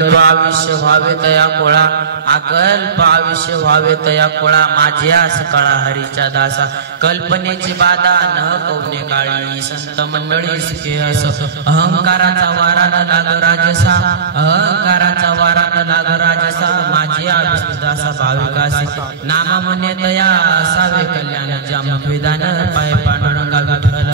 अकल्प आयुष्य व्हावे तया कोळा, अकल्प आयुष्य व्हावे तया कोळा, माझ्या सकळा हरीच्या दासा. कल्पनेची बाधा न कवने काळी, संत मंडळी सुखे अस. अहंकाराचा वारा न लाग राजसा, अहंकाराचा वारा न लाग राजसा, माझ्या दासा भाविकासी. नाम म्हणे तया असावे कल्याण, जम विधान पाय पांडुरंगा विठ्ठल.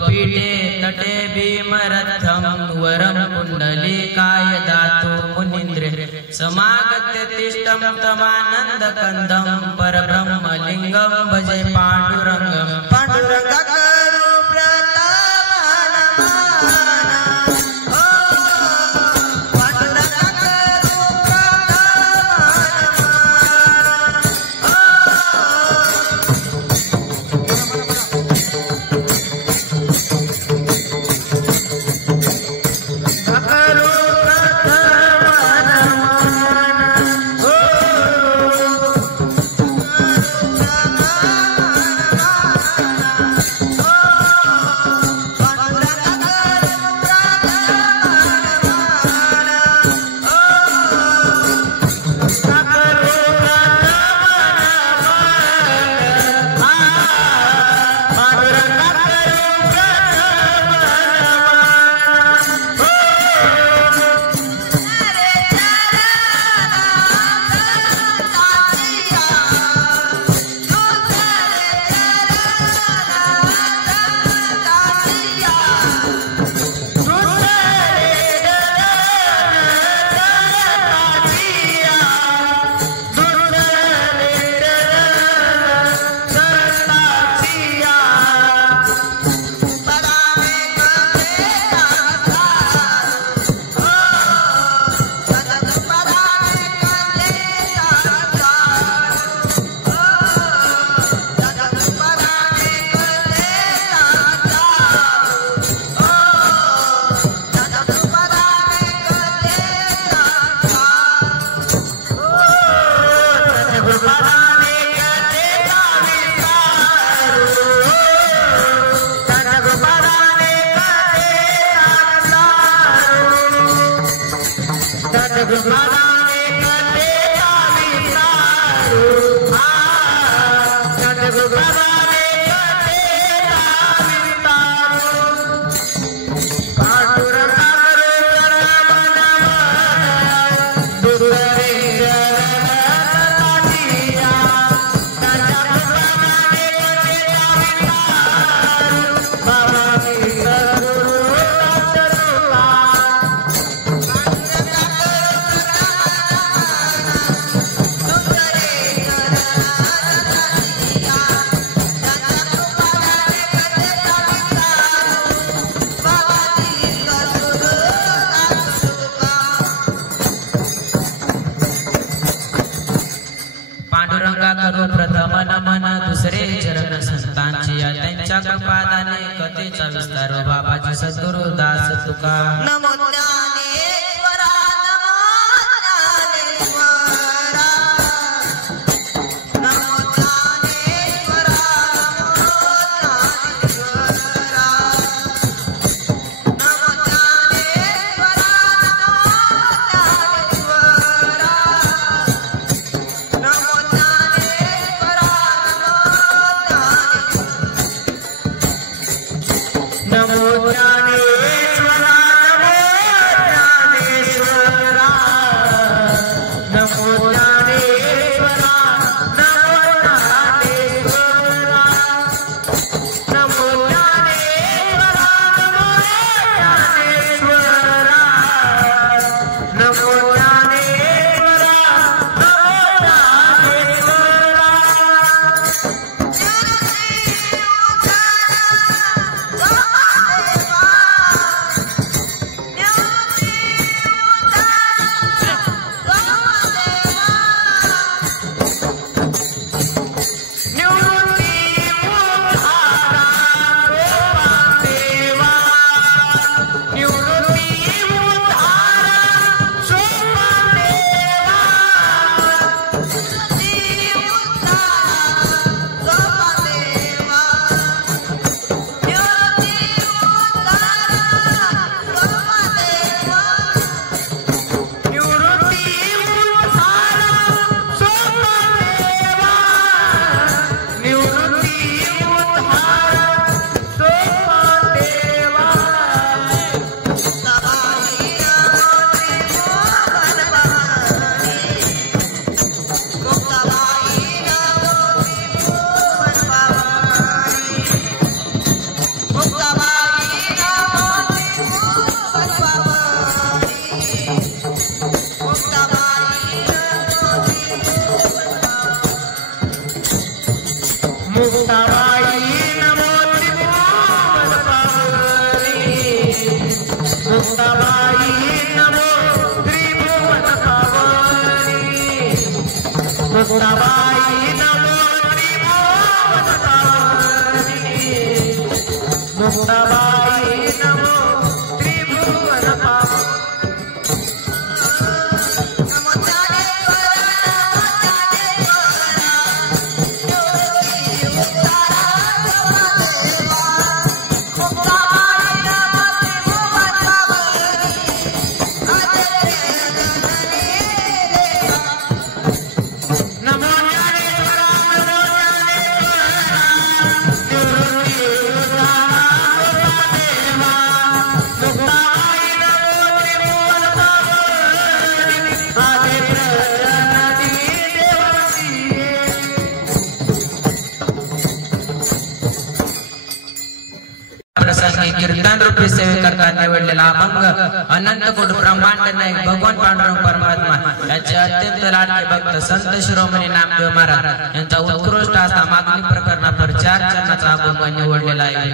पीठे तटे भीमरथम वरम कुंडलिकाय दातु मुनीन्द्रे, समागत्य तिष्ठम तमानंद कंदम परब्रह्मलिंगम भजे पांडुरंगम. पांडुरंगा करू प्रथम नमन दुसरे चरण संतांची, त्यांच्या कृपादाने कथेचा विस्तार बाबाजी सद्गुरु दास तुका. नमो ज्ञानेश्वरा, नमो ज्ञानेश्वरा, नमो ज्ञानेश्वरा, मुक्ताबाई नमो त्रिभुवन पावन कीर्तन रूपी सेवे करता निवडलेला अभंग अनंत कोट ब्रह्मांड नायक भगवान पांडुरंग परमात्मा याचे अत्यंत लाडके भक्त संत शिरोमणी नामदेव महाराज यांचा उत्कृष्ट असा मागणी प्रकरणावर 4 चरणाचा अभंग निवडलेला आहे.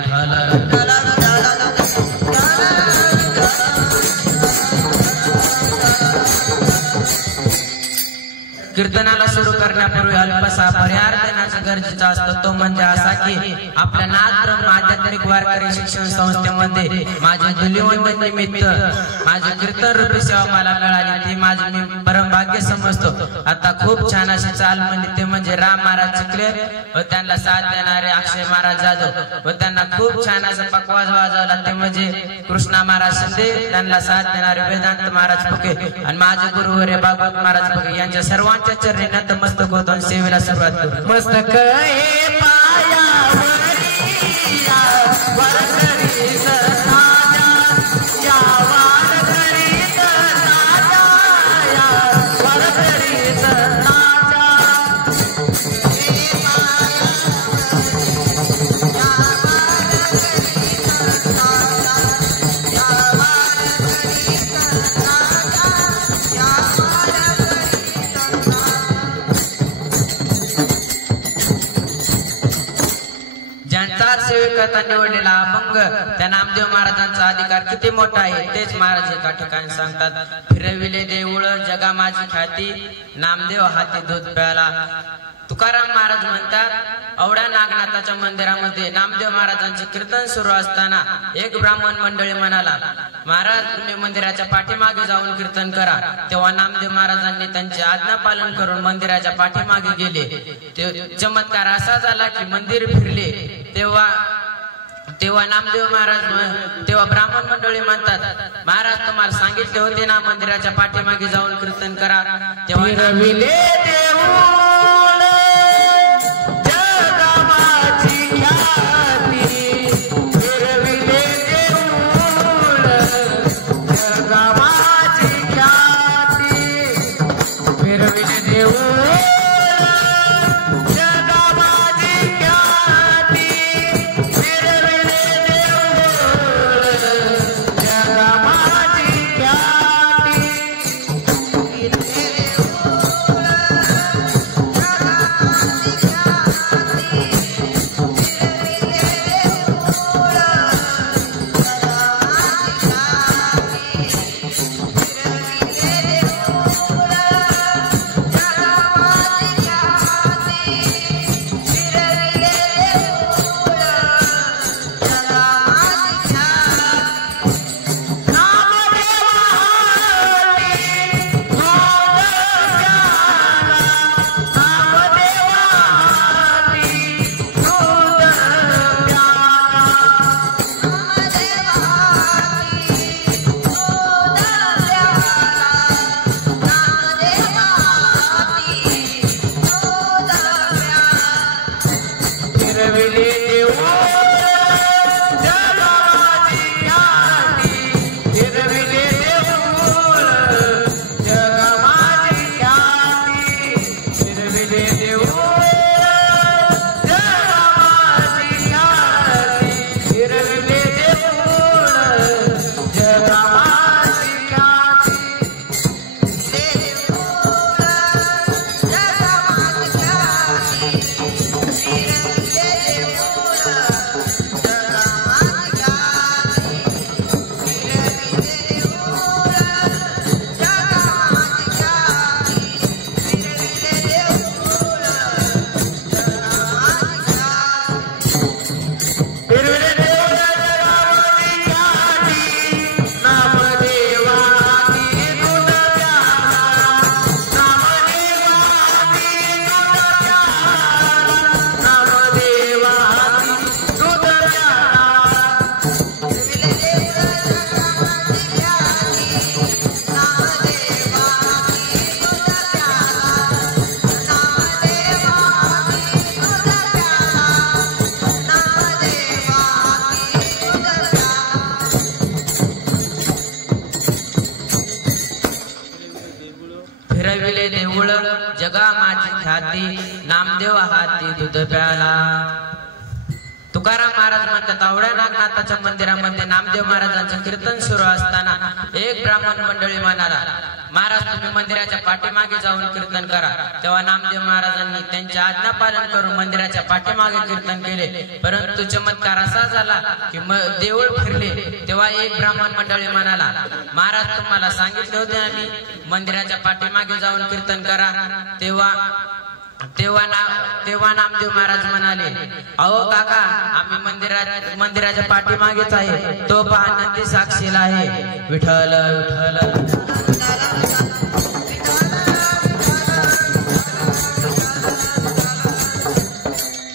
कीर्तनाला सुरू करण्यापूर्वी अल्पसा पर्याय देण्याचा गरजेचा असतो. तो म्हणजे असा की आपल्या नाथब्रह्म आध्यात्मिक वारकरी शिक्षण संस्थेमध्ये माझे धुलिवंदन निमित्त माझी कीर्तन रूपी सेवा मला मिळाली ती माझे मी परम भाग्य समजतो. आता खूप छान अशी चाल म्हणली ते म्हणजे राम महाराज चिखले व त्यांना साथ देणारे अक्षय महाराज जाधव व त्यांना खूप छान असा पकवाज वाजवला ते म्हणजे कृष्णा महाराज शिंदे त्यांना साथ देणारे वेदांत महाराज फुके आणि माझे गुरुवर्य भागवत महाराज फुके यांच्या सर्वांच्या चरणी नतमस्तक होतो आणि सेवेला सुरुवात करू. मस्तक हे पायावरी वारकरी सताजा या वारकरी सताजा या वारकरी सताजा सेवेकरता निवडलेला अभंग त्या नामदेव महाराजांचा अधिकार किती मोठा आहे तेच महाराज एका ठिकाणी सांगतात. फिरविले देऊळ जगा माझी ख्याती नामदेव हाती दूध प्याला. तुकाराम महाराज म्हणतात औड्या नागनाथाच्या मंदिरामध्ये नामदेव महाराजांचे कीर्तन सुरू असताना एक ब्राह्मण मंडळी म्हणाला महाराज तुम्ही मंदिराच्या पाठीमागे जाऊन कीर्तन करा. तेव्हा नामदेव महाराजांनी त्यांचे आज्ञा पालन करून मंदिराच्या पाठीमागे गेले. ते चमत्कार असा झाला की मंदिर फिरले. तेव्हा नामदेव महाराज तेव्हा ब्राह्मण मंडळी म्हणतात महाराज तुम्हाला सांगितले होते ना मंदिराच्या पाठीमागे जाऊन कीर्तन करा. तेव्हा प्याला. तुकाराम महाराज म्हणतात आवड्या नागनाथाच्या मंदिरामध्ये नामदेव महाराजांचं कीर्तन सुरू असताना एक ब्राह्मण मंडळी म्हणाला, महाराज तुम्ही मंदिराच्या पाठीमागे जाऊन कीर्तन करा. तेव्हा नामदेव महाराजांनी त्यांचे आज्ञा पालन करून मंदिराच्या पाठीमागे कीर्तन केले. परंतु चमत्कार असा झाला की देऊळ फिरले. तेव्हा एक ब्राह्मण मंडळी म्हणाला, महाराज तुम्हाला सांगितले होते आम्ही मंदिराच्या पाठीमागे जाऊन कीर्तन करा. तेव्हा नामदेव महाराज म्हणाले, अहो काका आम्ही मंदिराच्या पाठीमागेच आहे. तो पहा नंदी साक्षीला आहे. विठ्ठल विठ्ठल.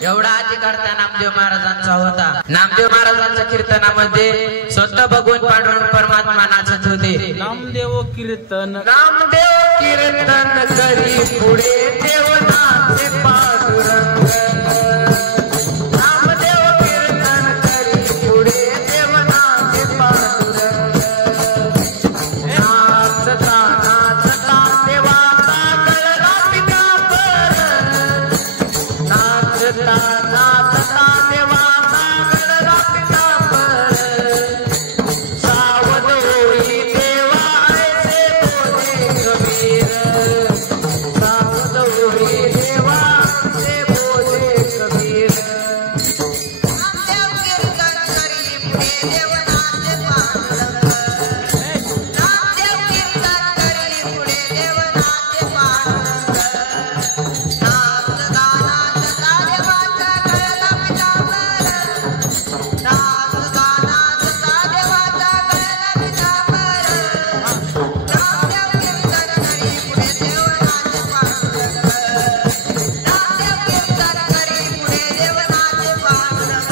एवढा अधिकार त्या नामदेव महाराजांचा होता. नामदेव महाराजांच्या कीर्तनामध्ये स्वतः भगवान पांडुरंग परमात्मा नाचत होते. नामदेव कीर्तन करी पुढे देव नाचे पांडुरंग. नामदेव कीर्तन करी पुढे देव नाचे पांडुरंग. नाचता नाचता देवाचा गळा पितांबर. नाचता नाचता देवाचा गळा पितांबर. सावध होई देवा ऐसे बोले कबीर. सावध होई देवा ऐसे बोले कबीर. नामदेव कीर्तन करी पुढे देव नाचे पांडुरंग. नामदेव कीर्तन करी पुढे देव नाचे पांडुरंग. नाचता नाचता देवाचा गळा पितांबर. नाचता नाचता देवाचा गळा पितांबर. नामदेव कीर्तन करी पुढे देव नाचे पांडुरंग. नामदेव कीर्तन करी पुढे देव नाचे पांडुरंग.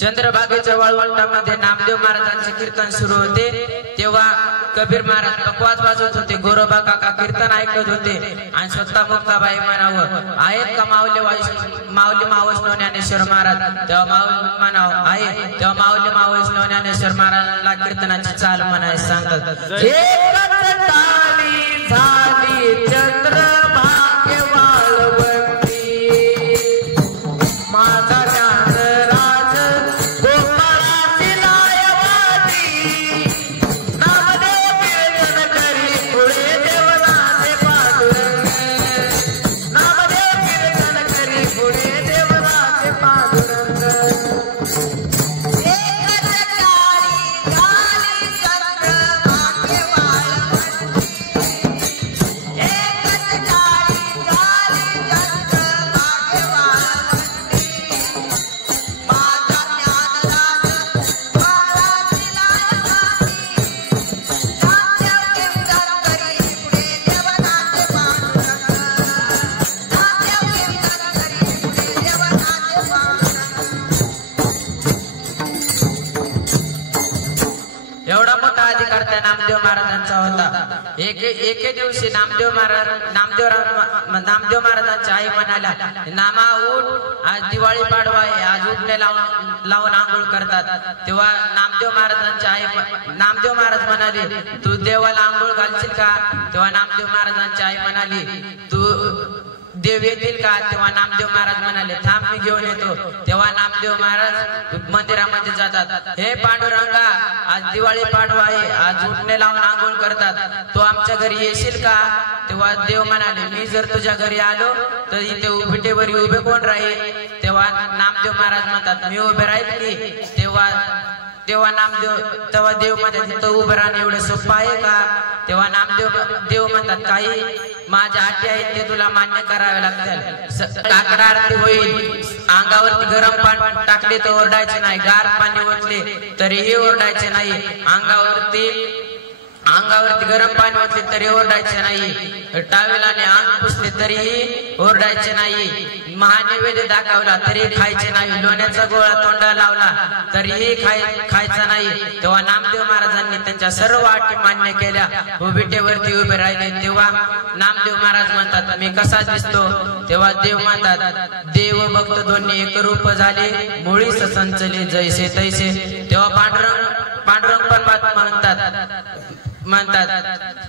चंद्रभागेच्या वाळवंटामध्ये नामदेव महाराजांचे कीर्तन सुरू होते. तेव्हा कबीर महाराज पकवाज वाजवत होते. गोरोबा काका कीर्तन ऐकत होते आणि स्वतः मुक्ताबाई म्हणावं, आहेत का माऊली मावैष्णव ज्ञानेश्वर महाराज. तेव्हा माऊली म्हणावं आहे. तेव्हा माऊली मावैष्णव ज्ञानेश्वर महाराजांना कीर्तनाची चाल म्हणायला सांगतात. एकच ताली झाली चंद्रभागे वाळवंटी. माझा ज्ञानराज गोपाळाची लायवादी. नामदेव कीर्तन करी पुढे देव नाचे पांडुरंग. नामदेव कीर्तन करी पुढे देव नाचे पांडुरंग. एकच तारी झाली चंद्रभागे वाळवंटी. एकच तारी झाली चंद्रभागे वाळवंटी. माझा ज्ञानराज गोपाळाची लायवादी. नामदेव कीर्तन करी पुढे देव नाचे पांडुरंग. नामदेव कीर्तन करी पुढे देव नाचे पांडुरंग. एवढा मोठा अधिकार त्या नामदेव महाराजांचा होता. एके दिवशी नामदेव महाराजांच्या आई म्हणाल्या, नामा उठ, आज दिवाळी पाडवा आहे, आज उठणे लावून आंघोळ करतात. तेव्हा नामदेव महाराज म्हणाले, तू देवाला आंघोळ घालशील का. तेव्हा नामदेव महाराजांची आई म्हणाली, तू देव येतील का. तेव्हा नामदेव महाराज म्हणाले, थांब मी घेऊन येतो. तेव्हा नामदेव महाराज मंदिरामध्ये जातात. हे पांडुरंगा, आज दिवाळी पाडवा आहे, आज उठणे लावून आंघोळ करतात, तू आमच्या घरी येशील का. तेव्हा देव म्हणाले, मी जर तुझ्या घरी आलो तर इथे विटेवर उभे कोण राहील. तेव्हा नामदेव महाराज म्हणतात, मी उभे राहील की. तेव्हा देव मध्ये तिथं उभं राहणं एवढं सोपं आहे का. तेव्हा देव म्हणतात, काही माझ्या अटी आहेत ते तुला मान्य करावे लागतील. काकडा आरती होईल, अंगावरती गरम पाणी टाकले तर ओरडायचे नाही, गार पाणी ओतले तरीही ओरडायचे नाही, अंगावरती गरम पाणी ओतले तरी ओरडायचे नाही, टावेलाने अंग पुसले तरीही ओरडायचे नाही, महानैवेद्य दाखवला तरी खायचे नाही, लोण्याचा गोळा तोंडा लावला तरीही खायचा नाही. तेव्हा नामदेव महाराजांनी त्यांच्या सर्व अटी मान्य केल्या, विटेवरती उभे राहिले. तेव्हा नामदेव महाराज म्हणतात, मी कसा दिसतो. तेव्हा देव म्हणतात, देव भक्त दोन्ही एक रूप झाले, मुळी संचले जैसे तैसे. तेव्हा पांडुरंग परमात्मा म्हणतात, म्हणतात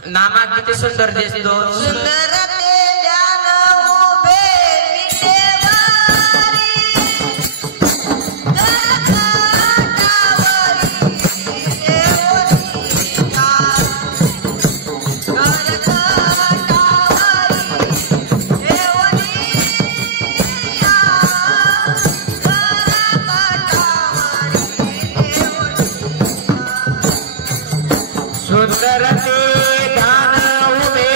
नामा किती सुंदर दिसतो. सुंदर ते ध्यान उभे विटेवारी सुंदर ते ध्यान उभे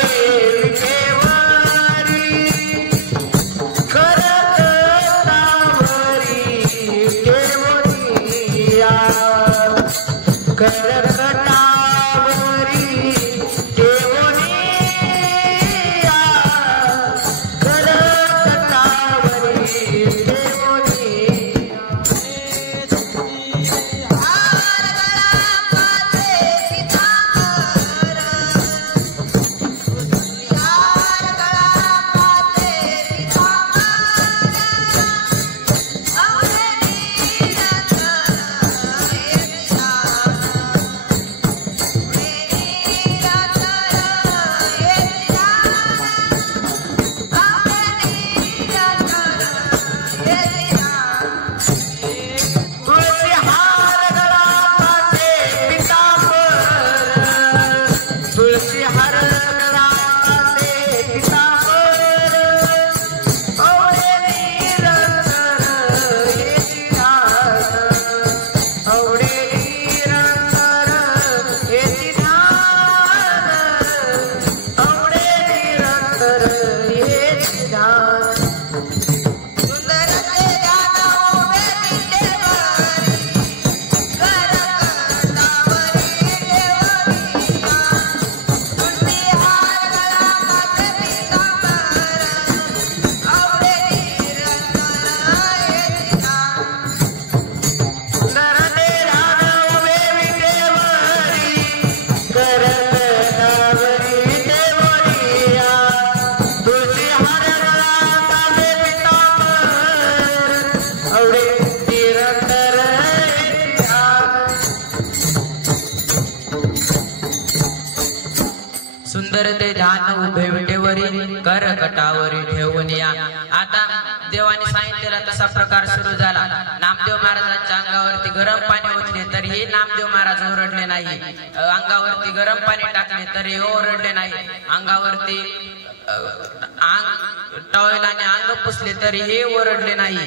विटेवारी करकटावरी ठेवूनिया करकटावरी ठेवूनिया करकटावरी सुंदर ते ध्यान उभे विटेवरी करकटावरी ठेवून या. आता देवाने सांगितलेला तसा प्रकार सुरू झाला. नामदेव महाराजांच्या अंगावरती गरम पाणी ओतले तरीही नामदेव महाराज ओरडले नाही. अंगावरती गरम पाणी टाकले तरी ओरडले नाही. अंगावरती टॉवेलाने अंग पुसले तरीही ओरडले नाही.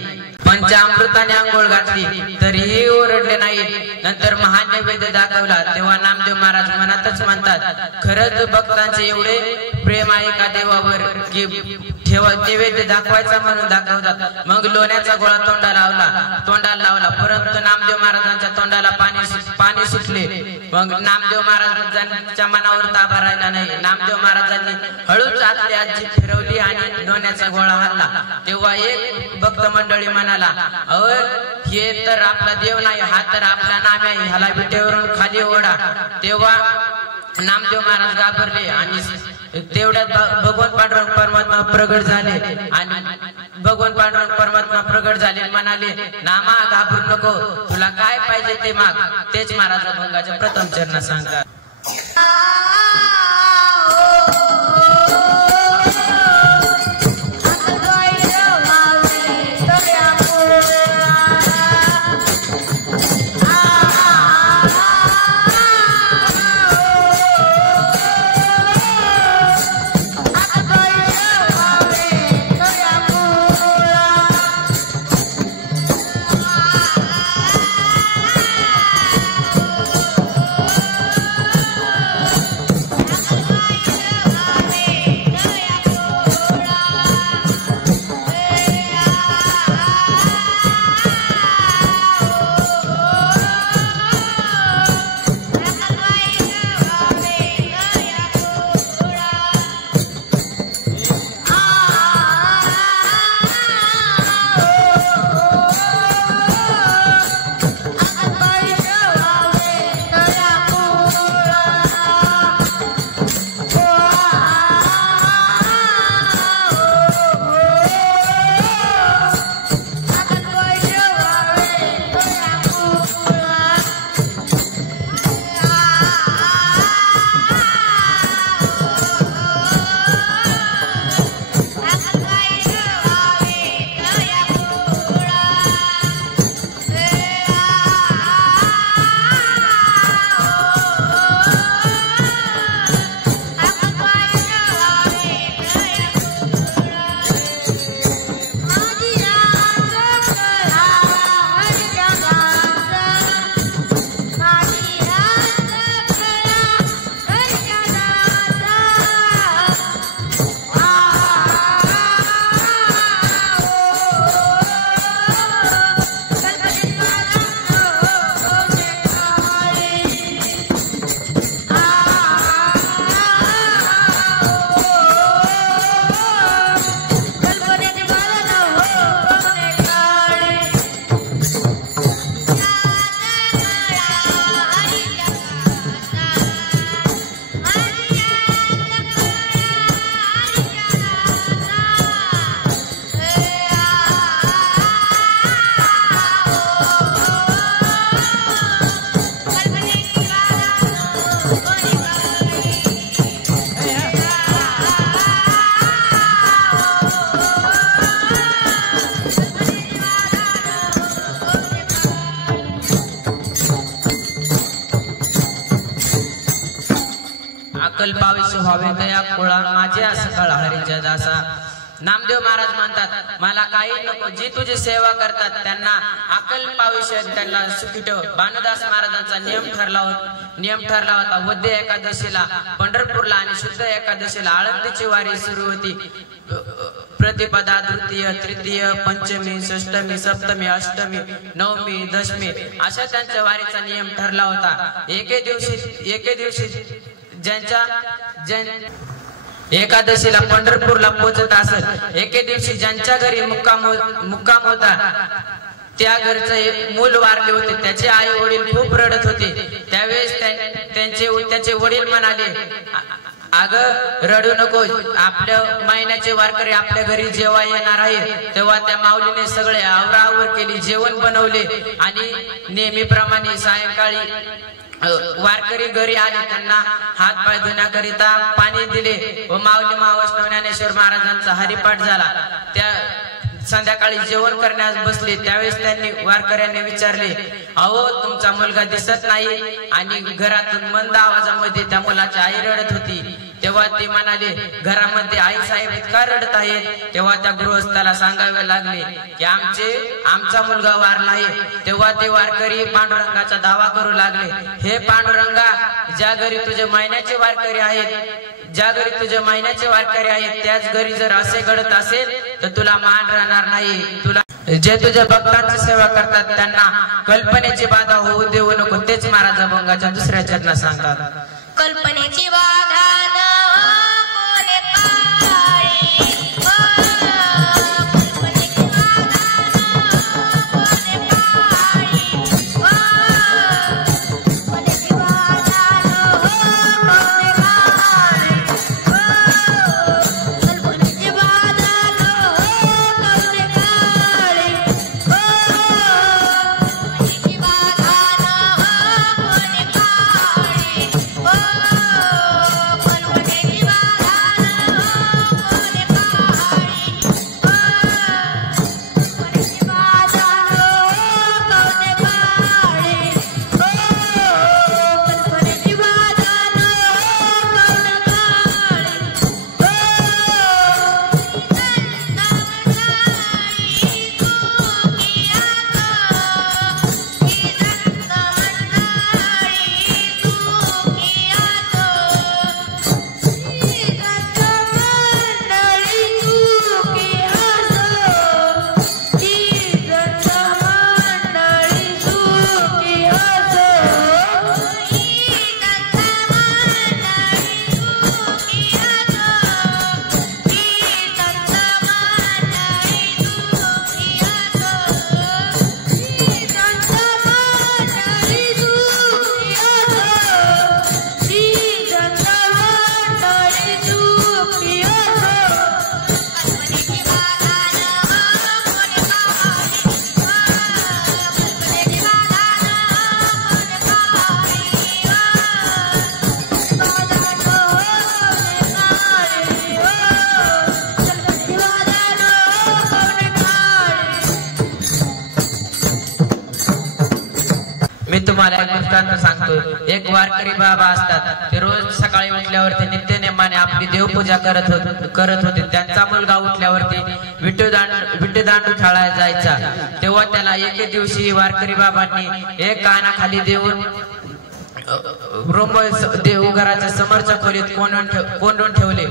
पंचामृताने आंघोळ घातली तरीही ओरडले नाही. नंतर महान नैवेद्य दाखवला तेव्हा नामदेव महाराज मनातच म्हणतात खरंच भक्तांचे एवढे प्रेम आहे का देवावर की ठेवा नैवेद्य दाखवायचा म्हणून दाखवतात. मग लोण्याचा गोळा तोंडाला लावला परंतु नामदेव महाराजांच्या तोंडाला पाणी सुटले. मग नामदेव महाराजांच्या मनावर ताबा राहिला नाही. नामदेव महाराजांनी हळूच आतली आजी फिरवली आणि लोण्याचा गोळा हल्ला. तेव्हा एक भक्त मंडळी म्हणाला अहो हे तर आपला देव नाही, हा तर आपला नाम आहे, ह्याला विटेवरून खाली ओढा. तेव्हा नामदेव महाराज घाबरले आणि तेवढ्यात भगवान पांडुरंग परमात्मा प्रगट झाले आणि भगवान पांडुरंग परमात्मा प्रगट झाले म्हणाले नामा घाबरू नको, तुला काय पाहिजे ते माग. तेच महाराज भंगाच्या प्रथम चरणात सांगतात. अकल्पाविष्य व्हावे तया कुळा माझ्या सकळ हरीच्या दासा. नामदेव महाराज म्हणतात मला काही नको, जी तुझी सेवा करतात त्यांना अकल्पाविष्य त्यांना सुखी ठेव. भानुदास महाराजांचा नियम ठरला होता. वद्य एकादशीला पंढरपूरला आणि शुद्ध एकादशीला आळंदीची वारी सुरू होती. प्रतिपदा, द्वितीय, तृतीय, पंचमी, षष्टमी, सप्तमी, अष्टमी, नवमी, दशमी अशा त्यांच्या वारीचा नियम ठरला होता. एके दिवशी एकादशीला पंढरपूरला पोहोचत असत. एके दिवशी ज्यांच्या घरी मुक्काम होता त्या घरचे मूल वारले होते. त्याचे आई वडील खूप रडत होते. त्यावेळेस त्याचे वडील म्हणाले, अगं रडू नको, आपल्या महिन्याचे वारकरी आपल्या घरी जेव्हा येणार आहे. तेव्हा त्या माऊलीने सगळे आवराआवर केली, जेवण बनवले आणि नेहमीप्रमाणे सायंकाळी वारकरी घरी आले. त्यांना हात पाय धुण्याकरिता पाणी दिले व माऊली महावैष्णव ज्ञानेश्वर महाराजांचा हरिपाठ झाला. त्या संध्याकाळी जेवण करण्यास बसले. त्यावेळेस त्यांनी वारकऱ्यांनी विचारले, अहो तुमचा मुलगा दिसत नाही. आणि घरातून मंद आवाजामध्ये त्या मुलाची आई रडत होती. तेव्हा ते म्हणाले, घरामध्ये आई साहेब इतका रडत आहेत. तेव्हा त्या गृहस्थाला सांगावे लागले की आमचा मुलगा वारला आहे. तेव्हा ते वारकरी पांडुरंगाचा दावा करू लागले, हे पांडुरंगा, ज्या घरी तुझे महिन्याचे वारकरी आहेत त्याच घरी जर असे घडत असेल तर तुला मान राहणार नाही. तुला जे तुझ्या भक्तांची सेवा करतात त्यांना कल्पनेची बाधा होऊ देऊ नको. तेच महाराज अभंगाच्या दुसऱ्या चरणात सांगतात. कल्पनेची बाधा तुम्हाला एक दृष्टांत सांगतो. एक वारकरी बाबा असतात. ते रोज सकाळी उठल्यावरती नित्यनेमाने आपली देवपूजा करत होते. त्यांचा मुलगा उठल्यावरती विठू दांडू खेळायला जायचा. तेव्हा त्याला एके दिवशी वारकरी बाबांनी एक कानाखाली देऊन देवघराच्या समोरच्या खोलीत कोंडून ठेवले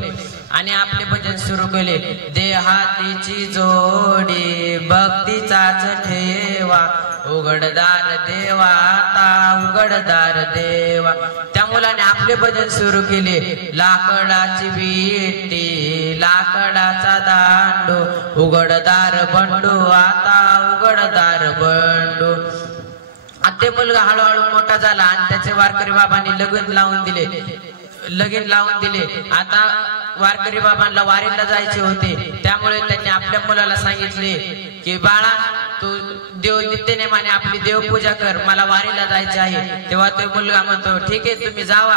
आणि आपले भजन सुरू केले. देहातीची जोडी भक्तीचाच ठेवा, उघडदार देवा आता उघडदार देवा. त्या मुलाने आपले भजन सुरू केले. लाकडाची विटी लाकडाचा दांडू, उघडदार बंडू आता उघडदार बंडू. ते मुलगा हळूहळू मोठा झाला आणि त्याचे वारकरी बाबांनी लगीन लावून दिले. आता वारकरी बाबांना वारीला जायचे होते. त्यामुळे त्यांनी आपल्या मुलाला सांगितले की बाळा तू नित्यनेमाने आपली देवपूजा कर, मला वारीला जायचे आहे. तेव्हा तो मुलगा म्हणतो ठीक आहे तुम्ही जावा,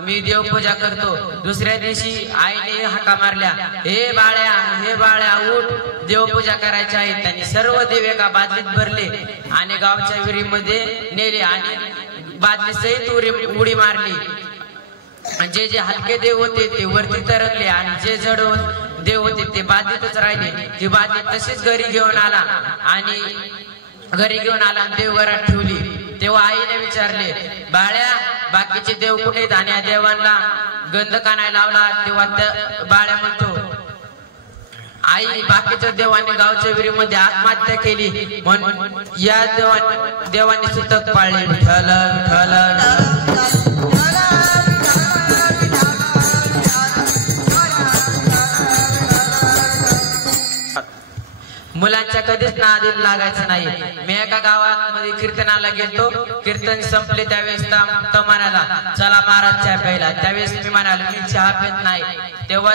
मी देवपूजा करतो. दुसऱ्या दिवशी आईने हाका मारल्या, हे बाळ्या उठ, देवपूजा करायची आहे. त्यांनी सर्व देव एका बादलीत भरले आणि गावच्या विहिरीमध्ये नेले आणि बादली सहित उडी मारली. जे जे हलके देव होते ते वरती तरंगले आणि जे जड देव होते ते बाधितच राहिले. ती बाधित तशीच घरी घेऊन आला आणि देव घरात ठेवली. तेव्हा आईने विचारले, बाळ्या बाकीचे देव कुठे आहेत? आणि देवांना गंध कानाय लावला. तेव्हा त्या बाळ्या म्हणतो, आई बाकीच्या देवांनी गावच्या विहिरीमध्ये आत्महत्या केली म्हणून या देवांनी सुतक पाळले. विठ्ठल विठ्ठल. मुलांच्या कधीच नादीला लागायचं नाही. मी एका गावामध्ये कीर्तनाला गेलो. कीर्तन संपले त्यावेळेस तो म्हणाला, चला महाराज चहा प्यायला. त्यावेळेस मी म्हणालो, मी चहा पित नाही. तेव्हा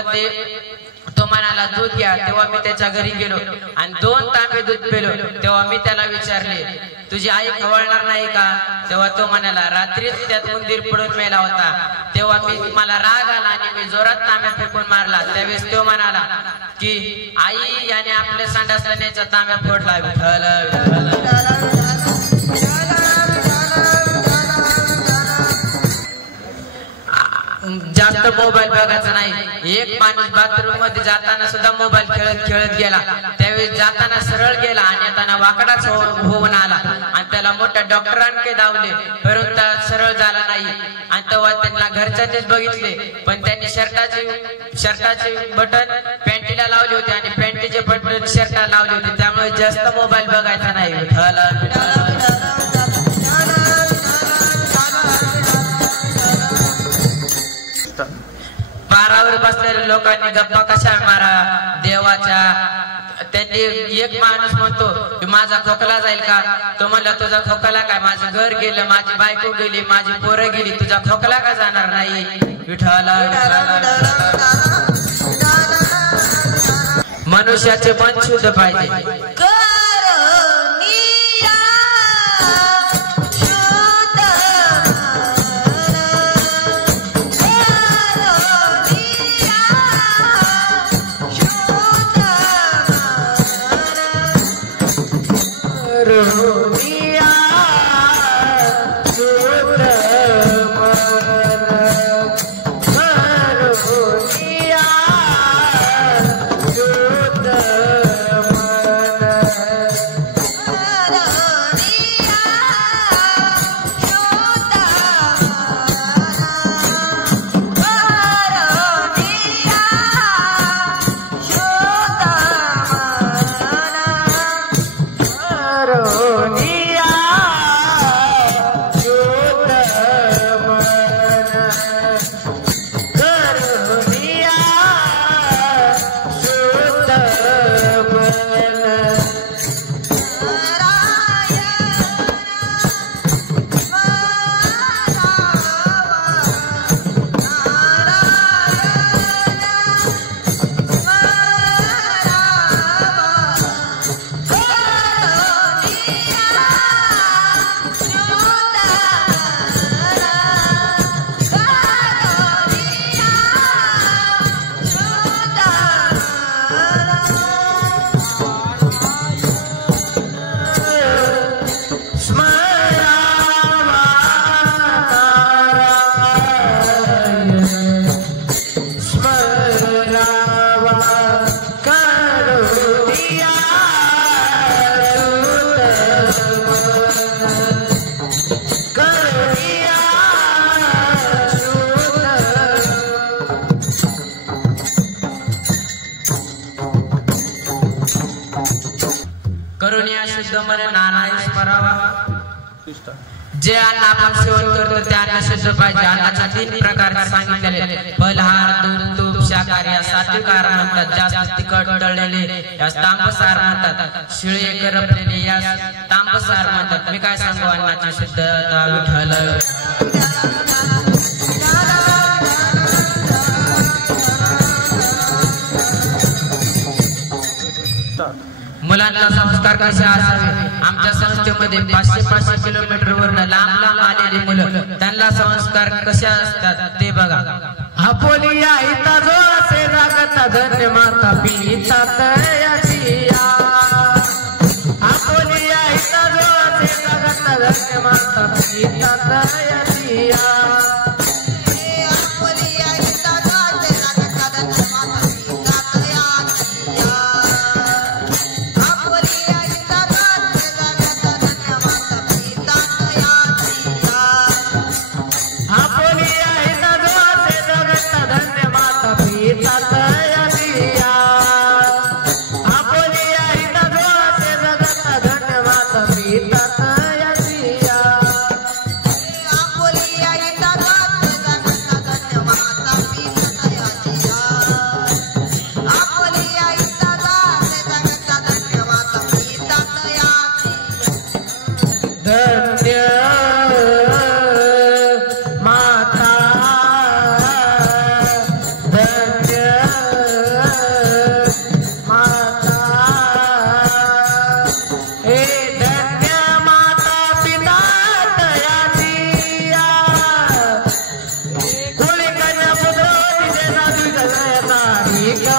तो म्हणाला, दूध घ्या. तेव्हा मी त्याच्या घरी गेलो आणि 2 तांबे दूध पेलो. तेव्हा मी त्याला विचारले, तुझी आई खवळणार नाही का? तेव्हा तो म्हणाला, रात्रीच त्यात उंदीर पडून मेला होता. तेव्हा मला राग आला आणि मी जोरात तांब्या फेकून मारला. त्यावेळेस तो म्हणाला की आई याने आपल्या सांडासण्याचा तांब्या फोडला. विठ्ठल विठ्ठल. जास्त मोबाईल बघायचा नाही. एक माणूस बाथरूम मध्ये जाताना सुद्धा मोबाईल खेळत खेळत गेला. त्यावेळेस जाताना सरळ गेला आणि येताना वाकडाच होऊन आला आणि त्याला मोठ्या डॉक्टरांकडे धावले, परंतु सरळ झाला नाही. आणि तेव्हा त्यांना घरच्यांनीच बघितले, पण त्यांनी शर्टाचे बटन पॅन्टीला लावले होते आणि पॅन्टीचे बटन शर्टाला लावले होते. त्यामुळे जास्त मोबाईल बघायचा नाही. पारावर बसलेल्या लोकांनी गप्पा कशा मारा देवाच्या. त्यांनी एक माणूस म्हणतो, माझा खोकला जाईल का? तो म्हणला, तुझा खोकला काय? माझं घर गेलं, माझी बायको गेली, माझी पोरं गेली, तुझा खोकला का जाणार नाही? विठ्ठल. मनुष्याचे मन शुद्ध पाहिजे. जे अन्न आपण सेवन करतो ते अन्न शुद्ध पाहिजे. अन्नाच्या 3 प्रकार सांगितलेले, फलहार, दूध, तूप, शाकाहारी या सात्विक आहार म्हणतात. जास्त तिखट तळलेले यास तांबसार म्हणतात. शिळे करपलेले यास तांबसार म्हणतात. मी काय सांगू अन्नाची शुद्धता? विठ्ठल. मुलांना संस्कार कसे असावे? आमच्या संस्थेमध्ये 500 किलोमीटरवरून लांब लांब आलेली मुलं, त्यांना संस्कार कसे असतात ते बघा. आपोलिया इता जो असे जागता धन्य माता पिता तयाचिया. आपोलिया इता जो असे जागता धन्य माता पिता तयाचिया.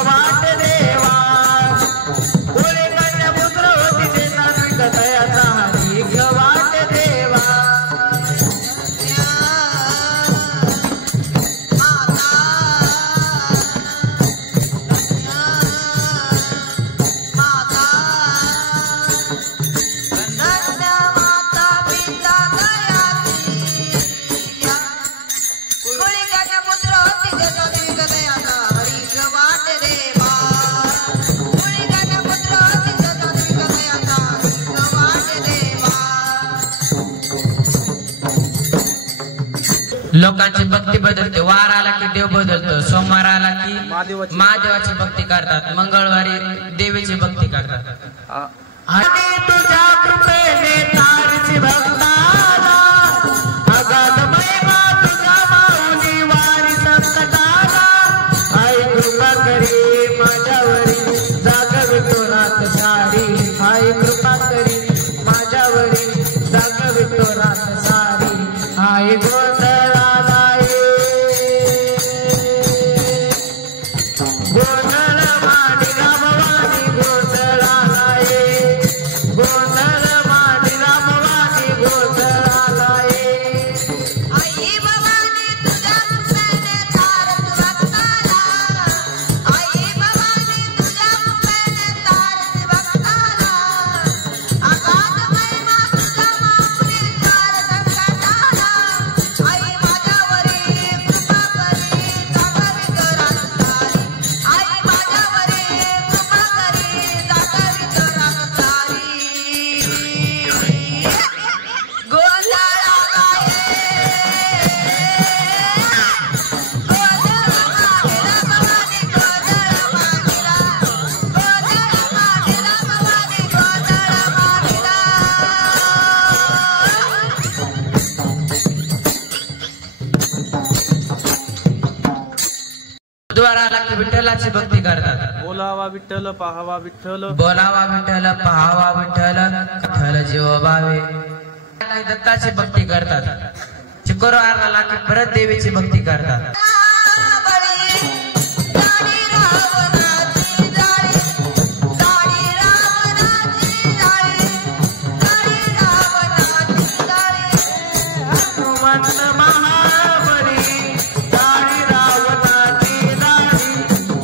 वाट देवा कोणी कन्या पुत्र होती ते सात्विक दयाचा हरी वाट देवा लोकांची भक्ती बदलते वार आला की देव बदलतो सोमवार आला की महादेवाची भक्ती करतात मंगळवारी देवीची भक्ती करतात आणि तुझ्या कृपेने तारची भक्ताला अगाध महिमा तुझा माऊली वारी संकटाला आई कृपा करी माझ्यावरी जागवितो रात सारी आई कृपा करी माझ्यावरी जागवितो रात सारी आई गोंधळाला गोंधळ मांडला भवानी गोंधळाला गोंधळ मांडला भवानी गोंधळाला आई भवानी तुझ्या कृपेने तारत भक्ताला आई भवानी तुझ्या कृपेने तारत भक्ताला अगाध महिमा तुझा माऊली वार संकटाला आई माझ्यावरी कृपा करी जागवितो रात सारी आई माझ्यावरी कृपा करी जागवितो रात सारी गोंधळाला बुधवार आला की विठ्ठलाची भक्ती करतात बोलावा विठ्ठल पाहावा विठ्ठल बोलावा विठ्ठल पहावा विठ्ठल विठ्ठल जीव भावे दत्ताची भक्ती करतात शुक्रवार आला की परत देवीची भक्ती करतात हनुमंत महाबली दाढी रावणाची दाढी रावणाची दाढी रावणाची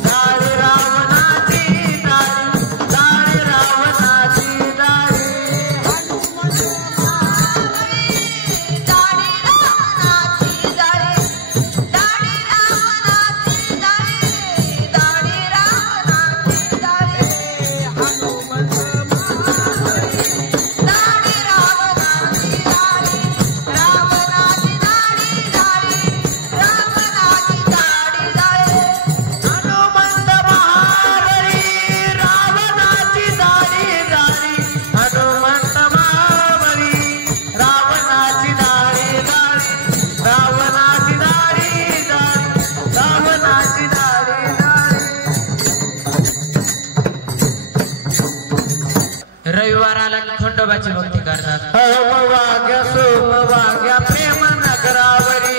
हनुमंत महाबली रावणाची दाढी हनुमंत महाबली रावणाची दाढी रावणाची दाढी रावणाची दाढी रविवार आला की खंडोबाची भक्ती करतात वाग्या सोम वाग्या प्रेम नगरावरी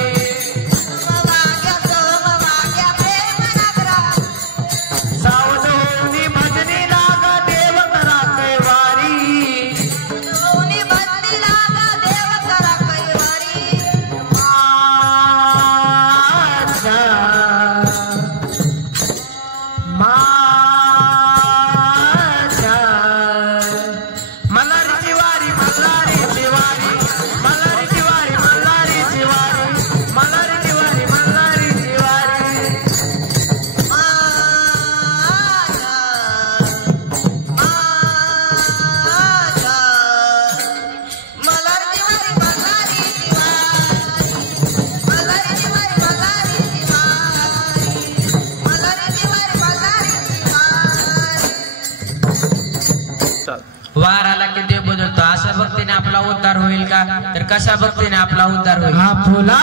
सावध होऊनी भजनी लागा देव करा कैवारी माझ्या मल्हारीची वारी मल्हारीची वारी मल्हारीची वारी मल्हारीची वारी मल्हारीची वारी मल्हारीची वारी वार आला की देव बदलतो अशा भक्तीने आपला उद्धार होईल का तर कशा भक्तीने आपला उद्धार होईल हा फुला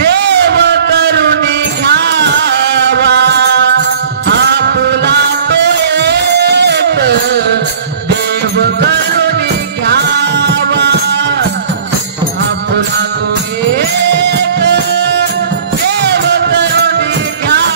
देव करुणी घ्यावा हा फुला तो एक देव करुणी घ्यावा हा फुला तो एक देव करुणी घ्यावा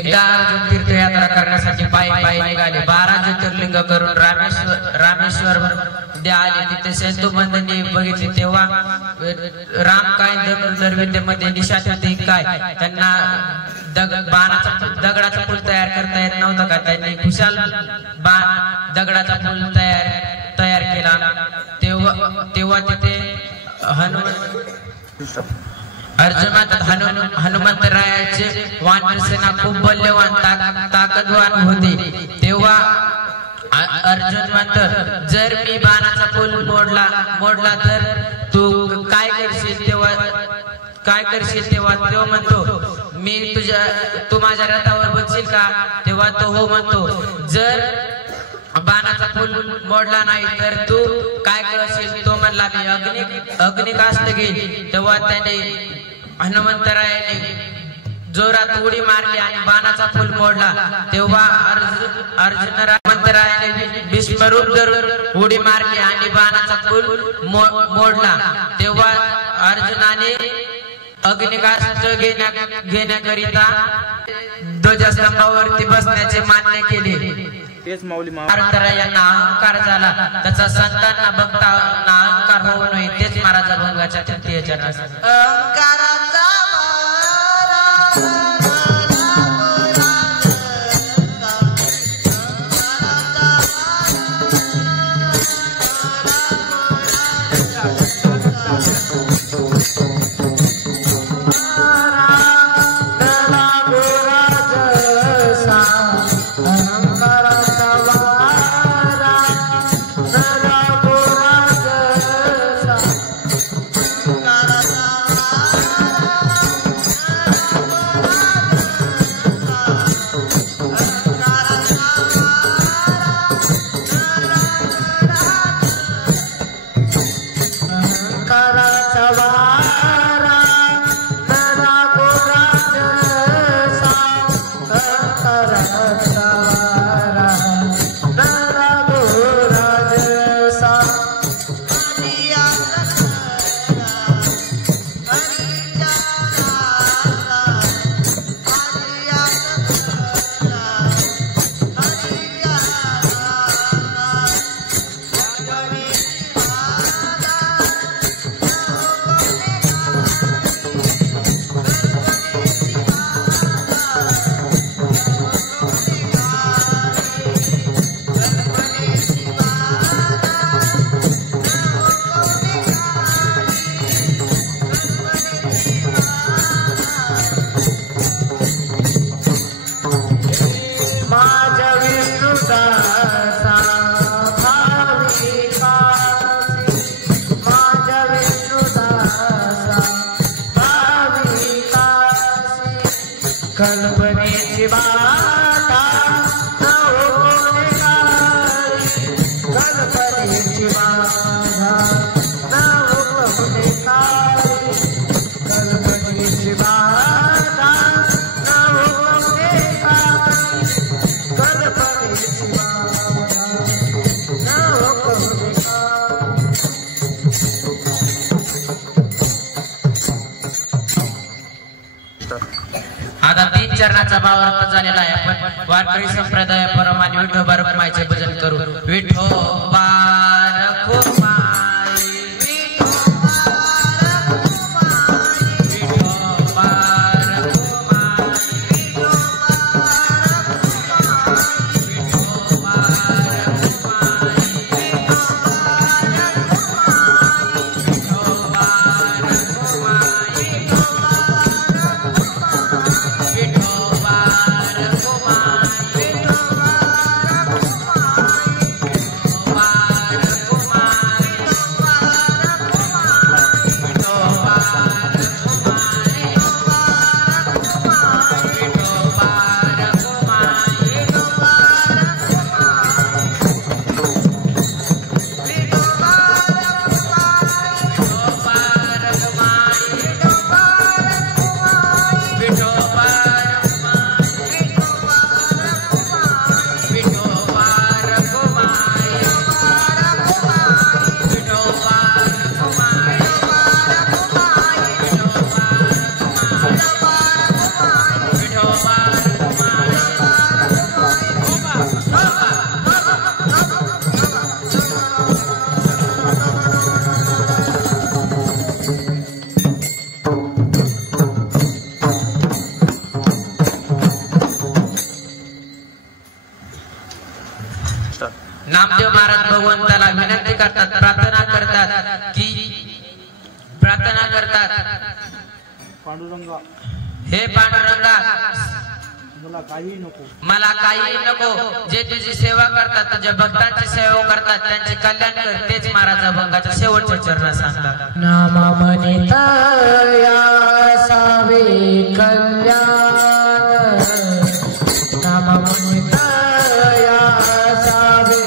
एकदा अर्जुन तीर्थयात्रा करण्यासाठी पायी निघाले. 12 ज्योतिर्लिंग करून रामेश्वर मध्ये आले. तिथे सेतुबंधनी बघितले तेव्हा राम काय धनुर्विद्येमध्ये निषाद होते काय त्यांना दगडाचा पूल तयार करता येत नव्हतं का. त्यांनी कुशाल दगडाचा पूल तयार केला. तेव्हा तिथे हनुमंतरायाचे वानरसेना खूप बलवान ताकदवान होते. तेव्हा अर्जुन म्हणतो जर मी बाणाचा पूल मोडला तर तू काय करशील. तेव्हा तो म्हणतो मी तू माझ्या रथावर बसशील का. तेव्हा तो हो म्हणतो. जर बाणाचा पूल मोडला नाही तर तू काय करशील. तो म्हणला मी अग्निकाष्ट घेईल. तेव्हा त्याने हनुमंतरायाने जोरात उडी मारली आणि बाणाचा पूल मोडला. तेव्हा हनुमंतरायाने भीष्मरूप धरून उडी मारली आणि बाणाचा पूल मोडला. तेव्हा अर्जुनाने अग्निकाष्ट घेण्याकरिता ध्वजस्तंभावरती बसण्याचे मान्य केले. तेच माऊली यांना अहंकार झाला. त्याचा संतांना भक्तांना अहंकार होऊ नये तेच महाराजा भंगाच्या तृतीय चरणात अहंकाराचा कल्पनेची बाता कल्पनेची बाधा कल्पनेची बाधा कल्पनेची आता 3 चरणाचा भावार्थ झालेला आहे. आपण वारकरी संप्रदाय परमाने विठोबा रखुमाईचे भजन करू. विठोबा रखुमाई विठोबा रखुमाई नामदेव महाराज भगवंताला विनंती करतात, प्रार्थना करतात पांडुरंगा हे पांडुरंगा मला काही नको, मला काही नको, जे तुझी सेवा करतात, तुझ्या भक्तांची सेवा करतात त्यांचे कल्याण कर, तेच महाराज अभंगाच्या शेवटच्या चरणात सांगतात. नामा म्हणिता सावे कल्याण, नामा म्हणिता सावे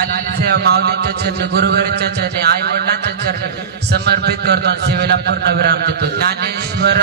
झालेली सेवा माऊलींच्या चरणी, गुरुवारीच्या चरणी, आई वडिलांच्या चरणी समर्पित करतो. सेवेला पूर्ण विराम देतो. ज्ञानेश्वर